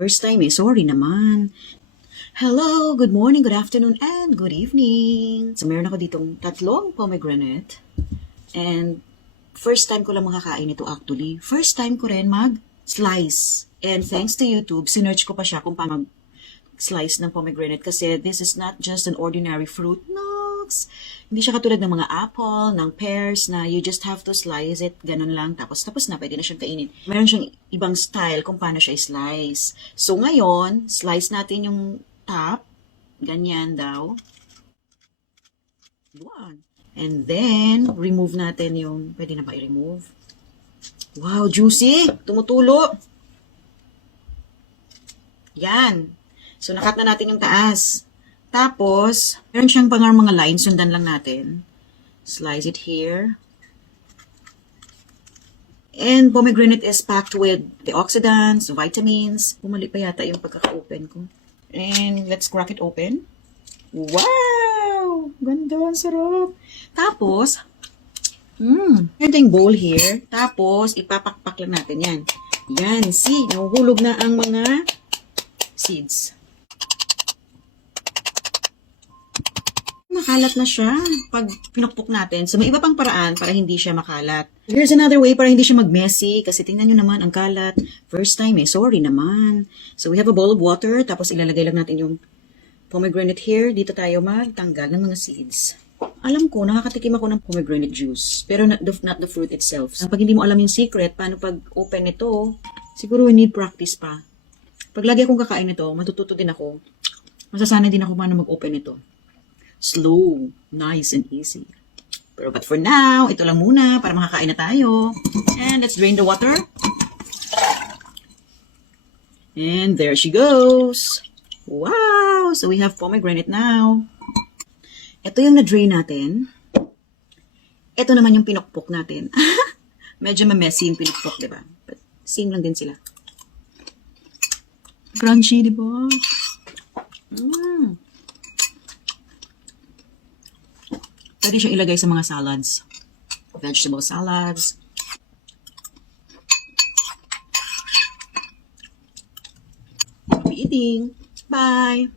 First time eh, sorry naman. Hello, good morning, good afternoon, and good evening. So meron ako ditong tatlong pomegranate. And first time ko lang makakain ito actually. First time ko rin mag-slice. And thanks to YouTube, sinearch ko pa siya kung paano mag-slice ng pomegranate kasi this is not just an ordinary fruit. Nox! Hindi siya katulad ng mga apple, ng pears na you just have to slice it, ganun lang, tapos na, pwede na siyang kainin. Meron siyang ibang style kung paano siya i-slice. So ngayon, slice natin yung top, ganyan daw. One. And then, remove natin yung, pwede na ba i-remove? Wow, juicy! Tumutulo! Yan. So, nakat na natin yung taas. Tapos, meron siyang mga lines, sundan lang natin. Slice it here. And pomegranate is packed with the oxidants, vitamins. Bumali pa yata yung pagkaka-open ko. And let's crack it open. Wow! Ganda, ang sarap. Tapos, meron tayong bowl here. Tapos, ipapakpak lang natin yan. Yan, see, nahuhulog na ang mga seeds. Makalat na siya pag pinukpok natin. So, may iba pang paraan para hindi siya makalat. Here's another way para hindi siya mag-messy. Kasi tingnan nyo naman, ang kalat. First time eh, sorry naman. So, we have a bowl of water. Tapos, ilalagay lang natin yung pomegranate here. Dito tayo magtanggal ng mga seeds. Alam ko, nakakatikim ako ng pomegranate juice. Pero not the fruit itself. So, pag hindi mo alam yung secret, paano pag-open ito, siguro we need practice pa. Pag lagi akong kakain ito, matututo din ako. Masasanay din ako paano mag-open ito. Slow, nice and easy. But for now, ito lang muna para makakain na tayo. And let's drain the water. And there she goes. Wow! So we have pomegranate now. Ito yung na-drain natin. Ito naman yung pinukpok natin. Medyo ma-messy yung pinukpok, diba? But same lang din sila. Crunchy, diba? Pwede siyang ilagay sa mga salads. Vegetable salads. Happy eating. Bye!